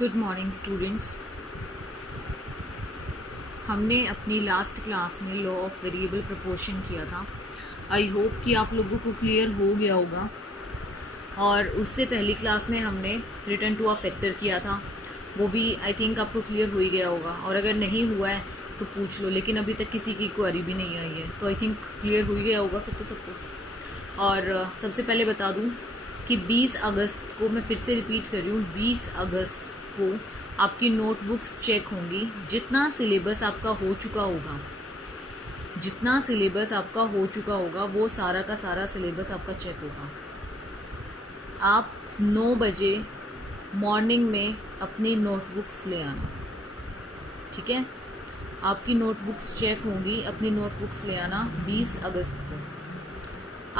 Good morning students. हमने अपनी last class में लॉ ऑफ वेरिएबल प्रोपोर्शन किया था। आई होप कि आप लोगों को क्लियर हो गया होगा। और उससे पहली क्लास में हमने रिटर्न टू अ फैक्टर किया था, वो भी आई थिंक आपको क्लियर हो ही गया होगा। और अगर नहीं हुआ है तो पूछ लो, लेकिन अभी तक किसी की क्वेरी भी नहीं आई है, तो आई थिंक क्लियर हो ही गया होगा फिर तो सबको। और सबसे पहले बता दूं कि 20 अगस्त को, मैं फिर से रिपीट कर रही हूँ, 20 अगस्त को आपकी नोटबुक्स चेक होंगी। जितना सिलेबस आपका हो चुका होगा वो सारा का सारा सिलेबस आपका चेक होगा। आप 9 बजे मॉर्निंग में अपनी नोटबुक्स ले आना, ठीक है। आपकी नोटबुक्स चेक होंगी, अपनी नोटबुक्स ले आना 20 अगस्त को।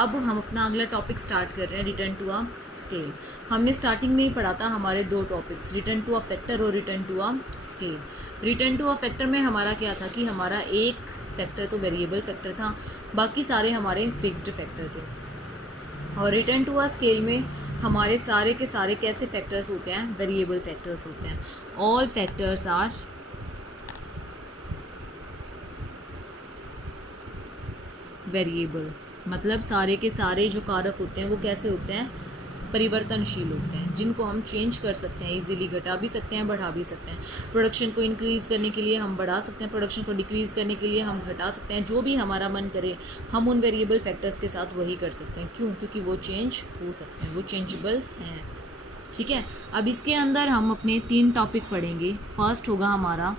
अब हम अपना अगला टॉपिक स्टार्ट कर रहे हैं, रिटर्न टू अ स्केल। हमने स्टार्टिंग में ही पढ़ा था हमारे दो topics, return to a factor और return to a scale. Return to a factor में हमारा क्या था कि हमारा एक फैक्टर तो वेरिएबल फैक्टर था, बाकी सारे हमारे फिक्स्ड फैक्टर थे। और रिटर्न टू अ स्केल में हमारे सारे के सारे कैसे फैक्टर्स होते हैं? वेरिएबल फैक्टर्स होते हैं। ऑल फैक्टर्स आर वेरिएबल, मतलब सारे के सारे जो कारक होते हैं वो कैसे होते हैं? परिवर्तनशील होते हैं, जिनको हम चेंज कर सकते हैं, इजीली घटा भी सकते हैं, बढ़ा भी सकते हैं। प्रोडक्शन को इंक्रीज़ करने के लिए हम बढ़ा सकते हैं, प्रोडक्शन को डिक्रीज़ करने के लिए हम घटा सकते हैं। जो भी हमारा मन करे हम उन वेरिएबल फैक्टर्स के साथ वही कर सकते हैं। क्यों? क्योंकि वो चेंज हो सकते हैं, वो चेंजेबल हैं, ठीक है। अब इसके अंदर हम अपने 3 टॉपिक पढ़ेंगे। फर्स्ट होगा हमारा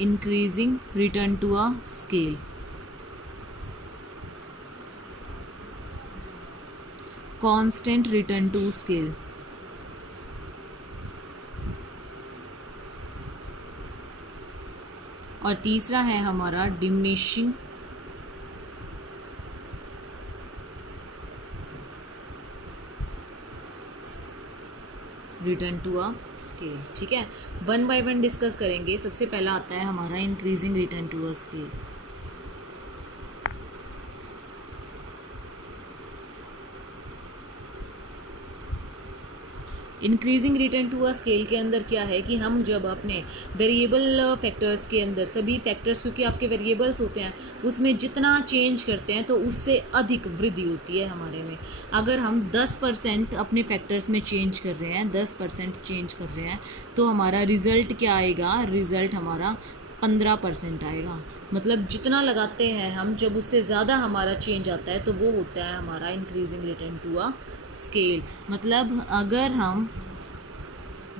increasing return to a scale, constant return to scale, और तीसरा है हमारा diminishing return to a scale, ठीक है। 1 बाय 1 डिस्कस करेंगे। सबसे पहला आता है हमारा increasing return to a scale. Increasing return to a scale के अंदर क्या है कि हम जब अपने वेरिएबल फैक्टर्स के अंदर सभी फैक्टर्स, क्योंकि आपके वेरिएबल्स होते हैं, उसमें जितना चेंज करते हैं तो उससे अधिक वृद्धि होती है हमारे में। अगर हम 10% अपने फैक्टर्स में चेंज कर रहे हैं, 10% चेंज कर रहे हैं, तो हमारा रिज़ल्ट क्या आएगा? रिज़ल्ट हमारा 15% आएगा। मतलब जितना लगाते हैं हम, जब उससे ज़्यादा हमारा चेंज आता है तो वो होता है हमारा increasing return to a scale. मतलब अगर हम,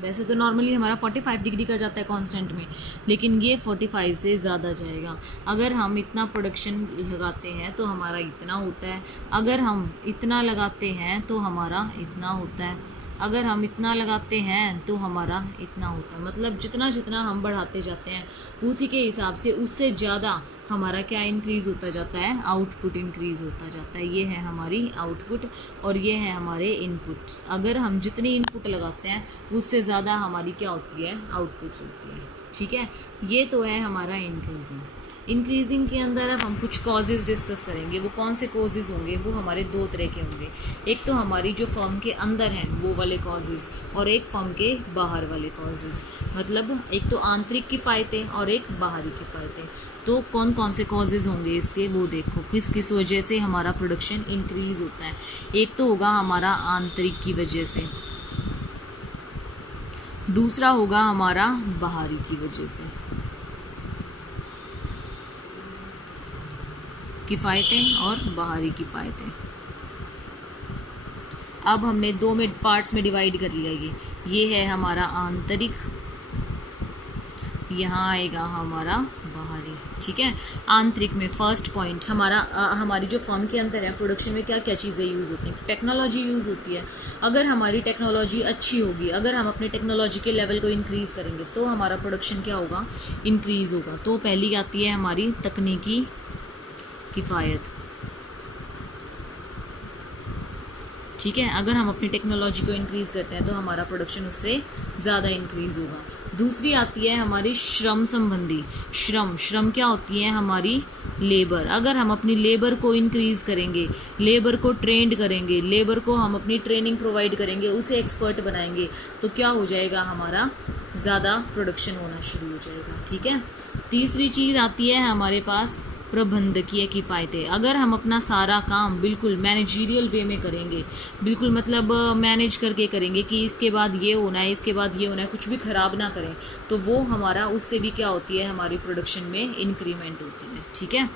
वैसे तो नॉर्मली हमारा 45 डिग्री का जाता है कांस्टेंट में, लेकिन ये 45 से ज़्यादा जाएगा। अगर हम इतना प्रोडक्शन लगाते हैं तो हमारा इतना होता है, अगर हम इतना लगाते हैं तो हमारा इतना होता है, अगर हम इतना लगाते हैं तो हमारा इतना होता है। मतलब जितना जितना हम बढ़ाते जाते हैं उसी के हिसाब से उससे ज़्यादा हमारा क्या इंक्रीज़ होता जाता है? आउटपुट इंक्रीज़ होता जाता है। ये है हमारी आउटपुट और ये है हमारे इनपुट्स। अगर हम जितनी इनपुट लगाते हैं उससे ज़्यादा हमारी क्या होती है? आउटपुट्स होती है, ठीक है। ये तो है हमारा इंक्रीजिंग के अंदर अब हम कुछ कॉजेज़ डिस्कस करेंगे। वो कौन से कॉजेज़ होंगे? वो हमारे 2 तरह के होंगे। एक तो हमारी जो फर्म के अंदर हैं वो वाले कॉजेज़, और एक फर्म के बाहर वाले कॉजेज़। मतलब एक तो आंतरिक किफ़ायतें और एक बाहरी किफ़ायतें। तो कौन कौन से कॉजेज़ होंगे इसके, वो देखो। किस किस वजह से हमारा प्रोडक्शन इंक्रीज़ होता है? एक तो होगा हमारा आंतरिक की वजह से, दूसरा होगा हमारा बाहरी की वजह से। किफ़ायतें और बाहरी किफ़ायतें। अब हमने 2 में पार्ट्स में डिवाइड कर लिया। ये है हमारा आंतरिक, यहाँ आएगा हमारा बाहरी, ठीक है। आंतरिक में फर्स्ट पॉइंट हमारा हमारी जो फर्म के अंदर है प्रोडक्शन में क्या क्या चीज़ें यूज़ होती हैं? टेक्नोलॉजी यूज़ होती है। अगर हमारी टेक्नोलॉजी अच्छी होगी, अगर हम अपने टेक्नोलॉजी के लेवल को इंक्रीज़ करेंगे तो हमारा प्रोडक्शन क्या होगा? इंक्रीज़ होगा। तो पहली आती है हमारी तकनीकी किफ़ायत, ठीक है। अगर हम अपनी टेक्नोलॉजी को इंक्रीज़ करते हैं तो हमारा प्रोडक्शन उससे ज़्यादा इंक्रीज़ होगा। दूसरी आती है हमारी श्रम संबंधी। श्रम क्या होती है? हमारी लेबर। अगर हम अपनी लेबर को इंक्रीज़ करेंगे, लेबर को ट्रेंड करेंगे, लेबर को हम अपनी ट्रेनिंग प्रोवाइड करेंगे, उसे एक्सपर्ट बनाएंगे, तो क्या हो जाएगा? हमारा ज़्यादा प्रोडक्शन होना शुरू हो जाएगा। ठीक है। तीसरी चीज़ आती है हमारे पास प्रबंधकीय किफ़ायतें। अगर हम अपना सारा काम बिल्कुल मैनेजरियल वे में करेंगे, बिल्कुल मतलब मैनेज करके करेंगे कि इसके बाद ये होना है, इसके बाद ये होना है, कुछ भी ख़राब ना करें, तो वो हमारा उससे भी क्या होती है? हमारी प्रोडक्शन में इंक्रीमेंट होती है। ठीक है।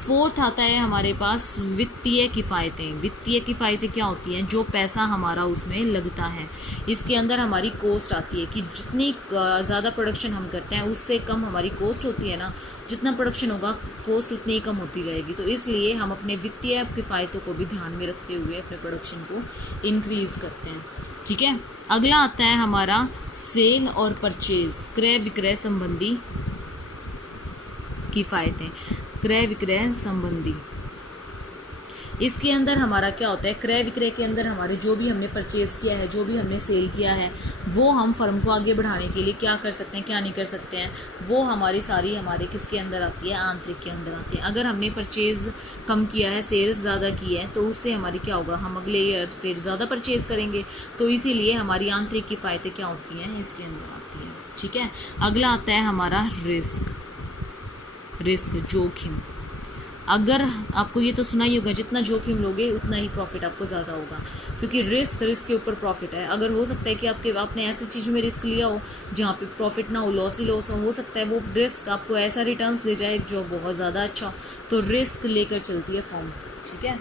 फोर्थ आता है हमारे पास वित्तीय किफ़ायतें। वित्तीय किफ़ायतें क्या होती हैं? जो पैसा हमारा उसमें लगता है, इसके अंदर हमारी कॉस्ट आती है कि जितनी ज़्यादा प्रोडक्शन हम करते हैं उससे कम हमारी कॉस्ट होती है ना, जितना प्रोडक्शन होगा कॉस्ट उतनी ही कम होती जाएगी। तो इसलिए हम अपने वित्तीय किफ़ायतों को भी ध्यान में रखते हुए अपने प्रोडक्शन को इंक्रीज़ करते हैं। ठीक है। अगला आता है हमारा सेल और परचेज, क्रय विक्रय संबंधी किफ़ायतें। क्रय विक्रय संबंधी, इसके अंदर हमारा क्या होता है? क्रय विक्रय के अंदर हमारे जो भी हमने परचेज किया है, जो भी हमने सेल किया है, वो हम फर्म को आगे बढ़ाने के लिए क्या कर सकते हैं, क्या नहीं कर सकते हैं, वो हमारी सारी हमारे किसके अंदर आती है? आंतरिक के अंदर आती है। अगर हमने परचेज कम किया है, सेल्स ज़्यादा की है, तो उससे हमारी क्या होगा? हम अगले ईयर फिर ज़्यादा परचेज करेंगे, तो इसीलिए हमारी आंतरिक किफ़ायतें क्या होती हैं? इसके अंदर आती हैं। ठीक है। अगला आता है हमारा रिस्क, जोखिम। अगर आपको ये तो सुना ही होगा, जितना जोखिम लोगे उतना ही प्रॉफिट आपको ज़्यादा होगा, क्योंकि रिस्क के ऊपर प्रॉफिट है। अगर हो सकता है कि आपने ऐसी चीज़ में रिस्क लिया हो जहाँ पे प्रॉफिट ना हो, लॉस ही लॉस हो सकता है वो रिस्क आपको ऐसा रिटर्न्स दे जाए जो बहुत ज़्यादा अच्छा, तो रिस्क लेकर चलती है फर्म। ठीक है।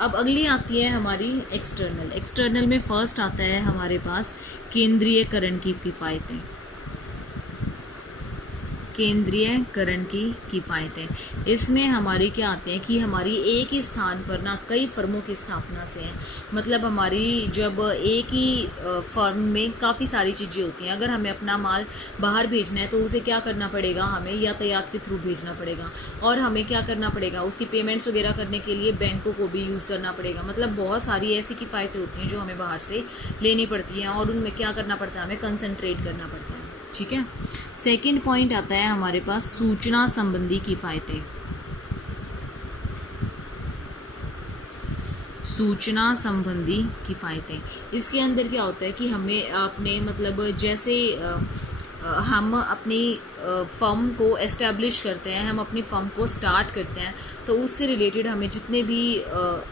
अब अगली आती है हमारी एक्सटर्नल में फर्स्ट आता है हमारे पास केंद्रीयकरण की किफ़ायतें। केंद्रीयकरण की किफ़ायतें, इसमें हमारी क्या आते हैं कि हमारी एक ही स्थान पर ना कई फर्मों की स्थापना से है। मतलब हमारी जब एक ही फर्म में काफ़ी सारी चीज़ें होती हैं, अगर हमें अपना माल बाहर भेजना है तो उसे क्या करना पड़ेगा? हमें यातायात के थ्रू भेजना पड़ेगा, और हमें क्या करना पड़ेगा? उसकी पेमेंट्स वगैरह करने के लिए बैंकों को भी यूज़ करना पड़ेगा। मतलब बहुत सारी ऐसी किफ़ायतें होती हैं जो हमें बाहर से लेनी पड़ती हैं, और उनमें क्या करना पड़ता है? हमें कंसंट्रेट करना पड़ता है। ठीक है। सेकंड पॉइंट आता है हमारे पास सूचना संबंधी किफ़ायतें। सूचना संबंधी किफ़ायतें, इसके अंदर क्या होता है कि हमें अपने मतलब जैसे हम अपनी फर्म को एस्टैब्लिश करते हैं, हम अपनी फर्म को स्टार्ट करते हैं, तो उससे रिलेटेड हमें जितने भी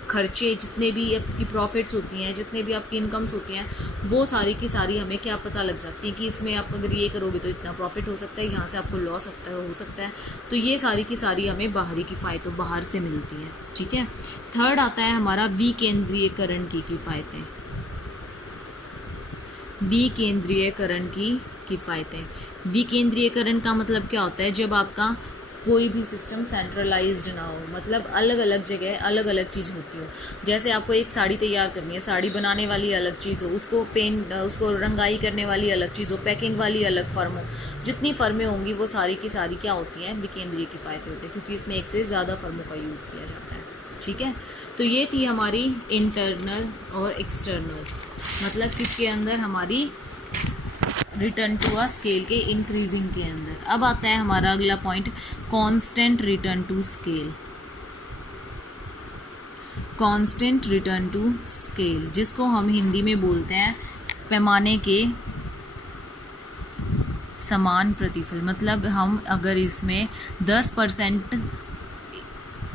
खर्चे, जितने भी आपकी प्रॉफिट्स होती हैं, जितने भी आपकी इनकम्स होती हैं, वो सारी की सारी हमें क्या पता लग जाती है कि इसमें आप अगर ये करोगे तो इतना प्रॉफिट हो सकता है, यहाँ से आपको लॉस हो सकता है। तो ये सारी की सारी हमें बाहरी किफ़ायतों बाहर से मिलती है। ठीक है। थर्ड आता है हमारा विकेंद्रीयकरण की किफ़ायतें। विकेंद्रीयकरण की किफ़ायतें, विकेंद्रीयकरण का मतलब क्या होता है? जब आपका कोई भी सिस्टम सेंट्रलाइज्ड ना हो, मतलब अलग अलग जगह अलग अलग चीज़ होती हो। जैसे आपको एक साड़ी तैयार करनी है, साड़ी बनाने वाली अलग चीज़ हो, उसको रंगाई करने वाली अलग चीज़ हो, पैकिंग वाली अलग फर्म हो। जितनी फर्में होंगी वो सारी की सारी क्या होती हैं? विकेंद्रीय किफ़ायतें होती हैं, क्योंकि इसमें एक से ज़्यादा फर्मों का यूज़ किया जाता है। ठीक है। तो ये थी हमारी इंटरनल और एक्सटर्नल, मतलब किसके अंदर? हमारी रिटर्न टू अ स्केल के इंक्रीजिंग के अंदर। अब आता है हमारा अगला point, constant return to scale. Constant return to scale, जिसको हम हिंदी में बोलते हैं पैमाने के समान प्रतिफल। मतलब हम अगर इसमें 10%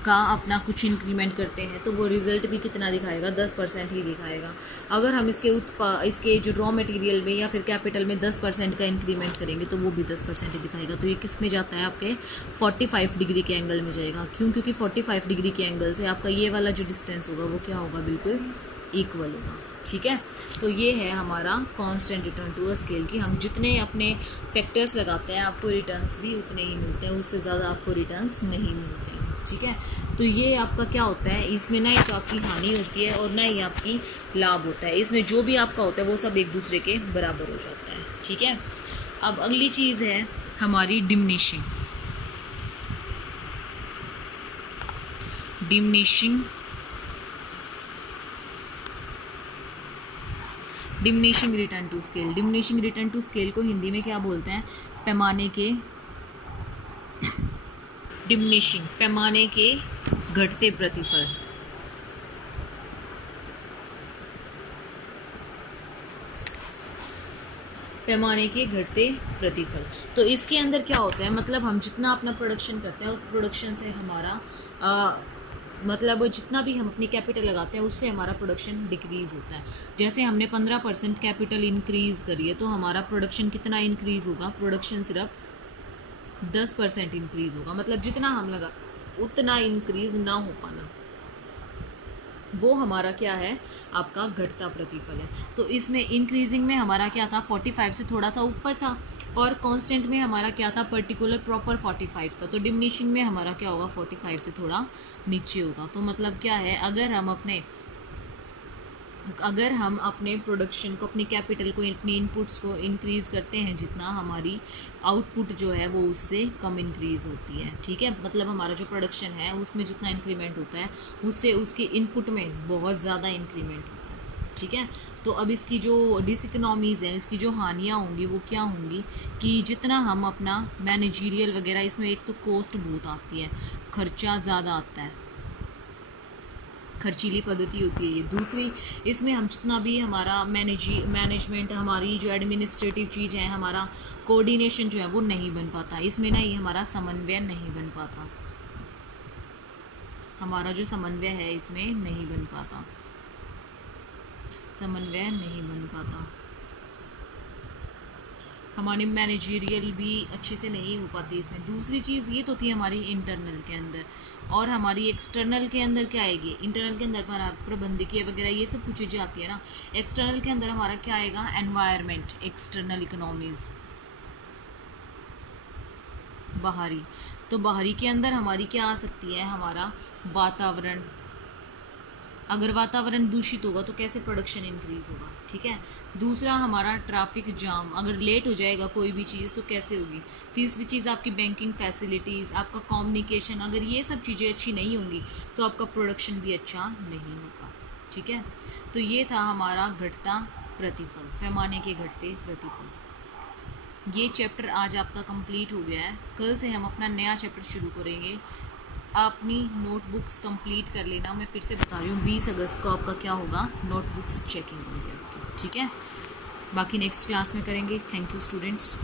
का अपना कुछ इंक्रीमेंट करते हैं तो वो रिज़ल्ट भी कितना दिखाएगा? 10% ही दिखाएगा। अगर हम इसके जो रॉ मटेरियल में या फिर कैपिटल में 10% का इंक्रीमेंट करेंगे तो वो भी 10% ही दिखाएगा। तो ये किस में जाता है? आपके 45 डिग्री के एंगल में जाएगा। क्यों? क्योंकि 45 डिग्री के एंगल से आपका ये वाला जो डिस्टेंस होगा वो क्या होगा? बिल्कुल इक्वल होगा। ठीक है। तो ये है हमारा constant return to a scale की हम जितने अपने फैक्टर्स लगाते हैं आपको रिटर्न्स भी उतने ही मिलते हैं, उससे ज़्यादा आपको रिटर्न्स नहीं मिलते हैं। ठीक है। तो ये आपका क्या होता है? इसमें ना ही तो आपकी हानि होती है और ना ही आपकी लाभ होता है। इसमें जो भी आपका होता है वो सब एक दूसरे के बराबर हो जाता है। ठीक है। अब अगली चीज़ है हमारी diminishing diminishing return to scale, diminishing return to scale को हिंदी में क्या बोलते हैं? पैमाने के डिमिनिशिंग, पैमाने के घटते प्रतिफल। पैमाने के घटते प्रतिफल। तो इसके अंदर क्या होता है, मतलब हम जितना अपना प्रोडक्शन करते हैं उस प्रोडक्शन से हमारा मतलब जितना भी हम अपनी कैपिटल लगाते हैं उससे हमारा प्रोडक्शन डिक्रीज़ होता है। जैसे हमने 15% कैपिटल इंक्रीज़ करी है तो हमारा प्रोडक्शन कितना इंक्रीज़ होगा? प्रोडक्शन सिर्फ 10% इंक्रीज़ होगा। मतलब जितना हम लगा उतना इंक्रीज़ ना हो पाना, वो हमारा क्या है? आपका घटता प्रतिफल है। तो इसमें इंक्रीजिंग में हमारा क्या था? 45 से थोड़ा सा ऊपर था, और कांस्टेंट में हमारा क्या था? पर्टिकुलर प्रॉपर 45 था। तो डिमिनिशिंग में हमारा क्या होगा? 45 से थोड़ा नीचे होगा। तो मतलब क्या है, अगर हम अपने प्रोडक्शन को, अपनी कैपिटल को, अपनी इनपुट्स को इंक्रीज़ करते हैं जितना, हमारी आउटपुट जो है वो उससे कम इंक्रीज़ होती है। ठीक है, मतलब हमारा जो प्रोडक्शन है उसमें जितना इंक्रीमेंट होता है उससे उसकी इनपुट में बहुत ज़्यादा इंक्रीमेंट होता है। ठीक है, तो अब इसकी जो डिसइकोनॉमीज़ हैं, इसकी जो हानियाँ होंगी वो क्या होंगी कि जितना हम अपना मैनेजीरियल वगैरह, इसमें एक तो कॉस्ट बहुत आती है, खर्चा ज़्यादा आता है, खर्चीली पद्धति होती है ये। दूसरी, इसमें हम जितना भी हमारा मैनेजमेंट, हमारी जो एडमिनिस्ट्रेटिव चीज़ है, हमारा कोऑर्डिनेशन जो है वो नहीं बन पाता इसमें ना, ये हमारा समन्वय नहीं बन पाता, हमारा जो समन्वय है इसमें नहीं बन पाता, समन्वय नहीं बन पाता, हमारी मैनेजरियल भी अच्छे से नहीं हो पाती इसमें। दूसरी चीज़ ये तो थी हमारी इंटरनल के अंदर, और हमारी एक्सटर्नल के अंदर क्या आएगी? इंटरनल के अंदर हमारा प्रबंधकीय वगैरह ये सब कुछ चीज़ें आती है ना। एक्सटर्नल के अंदर हमारा क्या आएगा? एनवायरनमेंट, एक्सटर्नल इकोनॉमीज़, बाहरी। तो बाहरी के अंदर हमारी क्या आ सकती है? हमारा वातावरण। अगर वातावरण दूषित होगा तो कैसे प्रोडक्शन इंक्रीज होगा? ठीक है। दूसरा हमारा ट्रैफिक जाम, अगर लेट हो जाएगा कोई भी चीज़ तो कैसे होगी? तीसरी चीज़ आपकी बैंकिंग फैसिलिटीज़, आपका कम्युनिकेशन, अगर ये सब चीज़ें अच्छी नहीं होंगी तो आपका प्रोडक्शन भी अच्छा नहीं होगा। ठीक है, तो ये था हमारा घटता प्रतिफल, पैमाने के घटते प्रतिफल। ये चैप्टर आज आपका कंप्लीट हो गया है। कल से हम अपना नया चैप्टर शुरू करेंगे। अपनी नोटबुक्स कंप्लीट कर लेना। मैं फिर से बता रही हूँ, 20 अगस्त को आपका क्या होगा? नोटबुक्स चेकिंग होगी आपकी। ठीक है, बाकी नेक्स्ट क्लास में करेंगे। Thank you students.